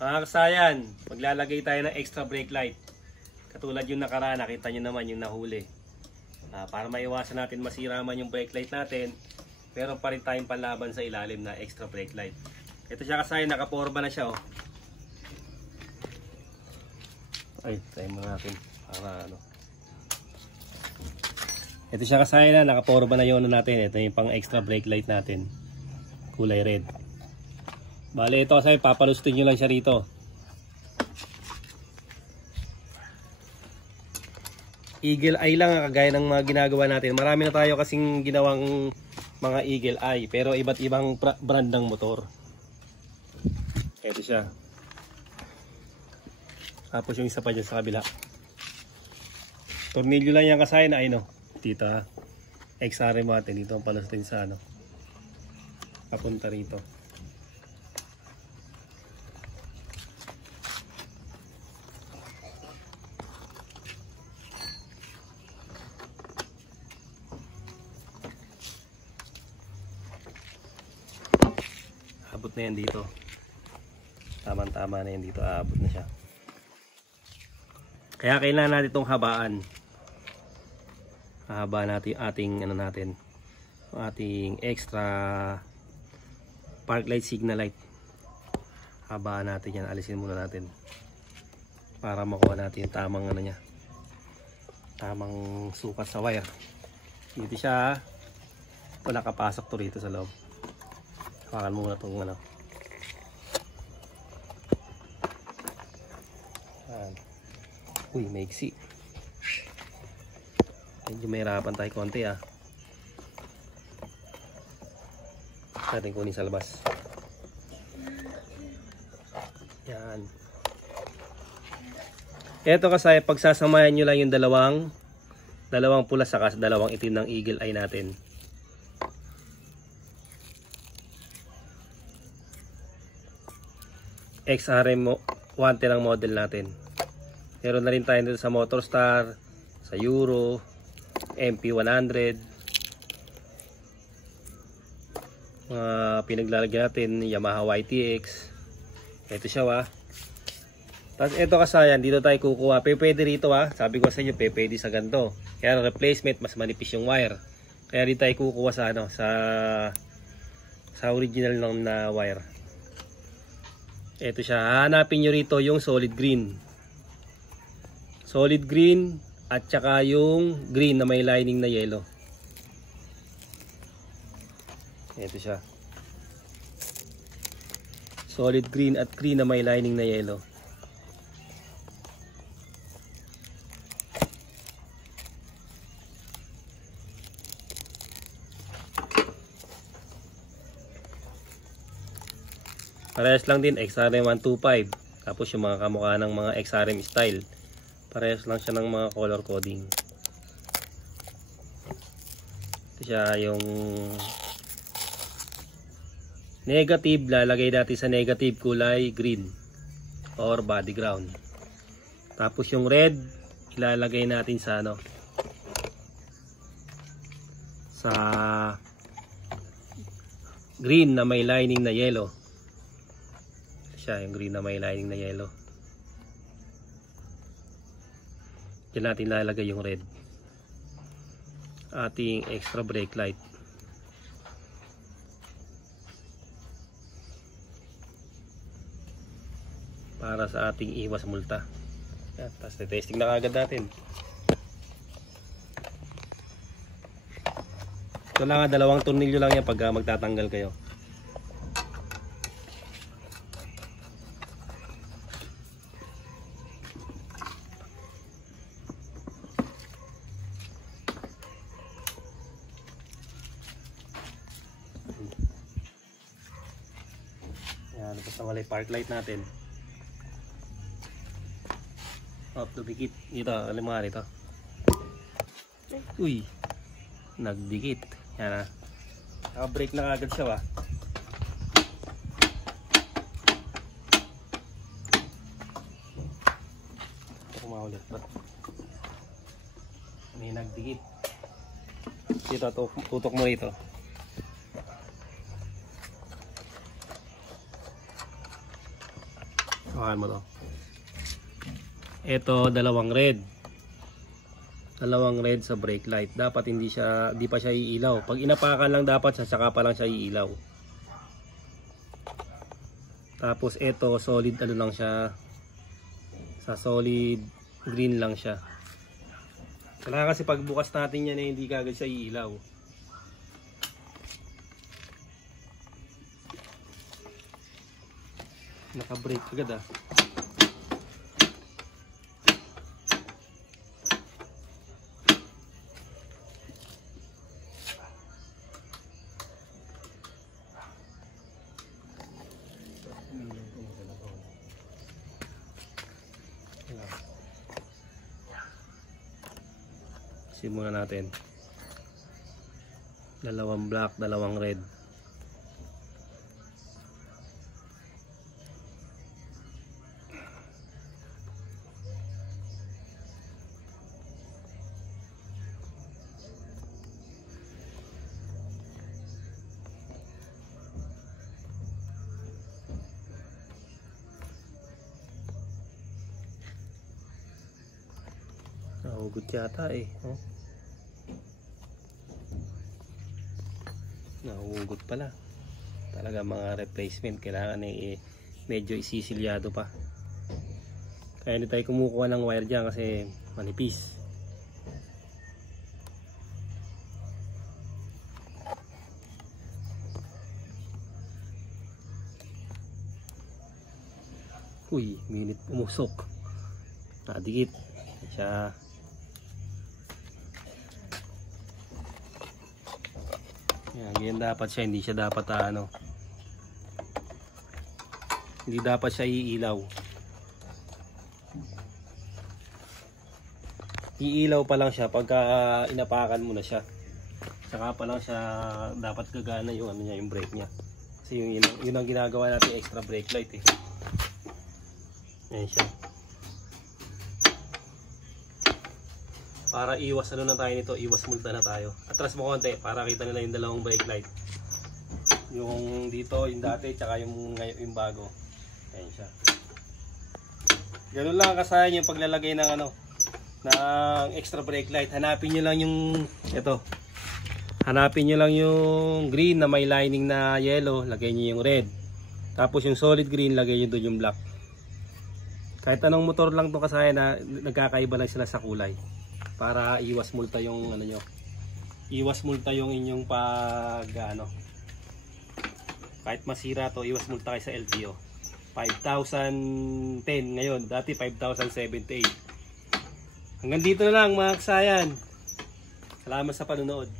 Mga kasayan, maglalagay tayo ng extra brake light. Katulad yung nakaraan, nakita nyo naman yung nahuli. Para maiwasan natin masira man yung brake light natin, meron pa rin tayong panlaban sa ilalim na extra brake light. Ito siya kasayan, nakaporba na siya. Oh. Ay, tayo mo natin para ano. Ito siya kasayan na, nakaporba na yung ano natin. Ito yung pang extra brake light natin. Kulay red. Bale, ito kasi papalustin nyo lang siya rito. Eagle eye lang kagaya ng mga ginagawa natin. Marami na tayo kasing ginawang mga eagle eye, pero iba't ibang brand ng motor. Ito siya. Tapos yung isa pa dyan sa kabila. Tornilyo lang yan kasi na ayun, dito ha. XRM natin dito ang palustin sa ano. Papunta rito. Abot na yan dito. Tama-tama na yan dito. Abot na siya. Kaya kailangan natin itong habaan. Hahabaan natin ating ano natin. Ating extra park light, signal light. Habaan natin yan. Alisin muna natin. Para makuha natin yung tamang ano niya. Tamang sukat sa wire. Dito siya. Ito nakapasok to rito sa loob. Hawakan muna itong ano. Uy, maiksi. Medyo may hirapan tayo konti ah. Natin kunin sa labas. Yan. Ito kasi pagsasamayan nyo lang yung dalawang pula saka dalawang itim ng eagle eye natin. XRM 110 ang model natin. Meron na rin tayo dito sa Motorstar, sa Euro, MP100. Pinaglalagyan natin Yamaha YTX. Ito siya Tapos ito kasayan, dito tayo kukuha. Pwede rito Sabi ko sa inyo, pwede sa ganito. Kaya replacement, mas manipis yung wire. Kaya dito tayo kukuha sa ano, sa original lang na wire. Ito siya, hanapin nyo rito yung solid green. Solid green at saka yung green na may lining na yellow. Ito siya. Solid green at green na may lining na yellow. Parehas lang din XRM 125. Tapos yung mga kamukha ng mga XRM style. Parehas lang siya ng mga color coding. Ito siya yung negative. Lalagay natin sa negative kulay green or body ground. Tapos yung red ilalagay natin sa ano, sa green na may lining na yellow. Siya yung green na may lining na yellow. Diyan natin lalagay yung red. Ating extra brake light. Para sa ating iwas multa. Yan, tapos testing na agad natin. Ito lang dalawang tornilyo lang yan pag magtatanggal kayo. Yan, tapos nawala yung park light natin. Dumikit. Dito, alam mo nga dito. Uy, nagdikit. Yan naka-break na agad siya Kumaulit ba? May nagdikit. Dito, tutok mo rito. Hawakan mo to. Ito, dalawang red. Dalawang red sa brake light. Dapat hindi pa siya iilaw. Pag inapakan lang dapat siya, saka pa lang siya iilaw. Tapos ito, solid ano lang siya. Sa solid green lang siya. Kailangan kasi pagbukas natin yan hindi kagad siya iilaw. Naka-brake agad ah. Simulan natin. Dalawang black, dalawang red. Nahugot yata eh. Oh. Nahugot pala. Talaga mga replacement kailangan medyo isisilyado pa. Kaya hindi tayo kumukuha ng wire dyan kasi manipis. Uy, minit umusok. Nadikit. Siya. Yan dapat siya, hindi siya dapat hindi dapat siya iilaw. Iilaw pa lang siya pagka inapakan mo na siya. Saka pa lang siya dapat gagana yung niya, yung brake niya. Kasi yun ang ginagawa natin, extra brake light eh. Ayan siya. Para iwas na tayo nito, iwas multa na tayo. Atras mo konti para kita nila yung dalawang brake light. Yung dito, yung dati, tsaka yung bago. Ayan siya. Ganun lang kasayang yung paglalagay ng ng extra brake light. Hanapin nyo lang yung hanapin nyo lang yung green na may lining na yellow, lagay nyo yung red. Tapos yung solid green, lagay nyo doon yung black. Kahit anong motor lang to kasaya na nagkakaiba lang sila sa kulay. Para iwas multa yung iwas multa yung inyong kahit masira to, iwas multa kayo sa LTO. 5,010 ngayon, dati 5,078. Hanggang dito na lang mga kasayan. Salamat sa panonood.